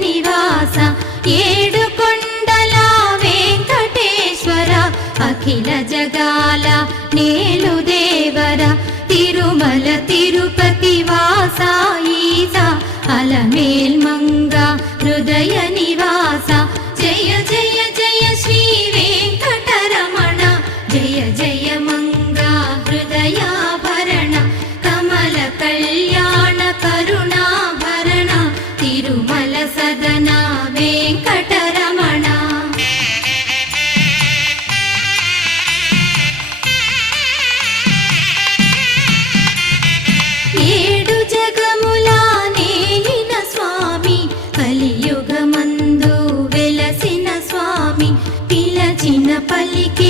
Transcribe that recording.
నివాస ఏడు కొండల వెంకటేశ్వర అఖిల జగాల నేలు దేవర తిరుమల తిరుపతి వాస ఈస అలమేల్ మంగ హృదయ నివాస జయ జయ జయ శ్రీ వెంకటరమణ జయ జయ మంగ హృదయాభరణ కమల కళ్యాణ కరుణాభరణ తిరుమల సదన వెంకటరమణ ఏడు జగముల నేలిన స్వామి కలియుగమందు వెలసిన స్వామి పిలచిన పలికి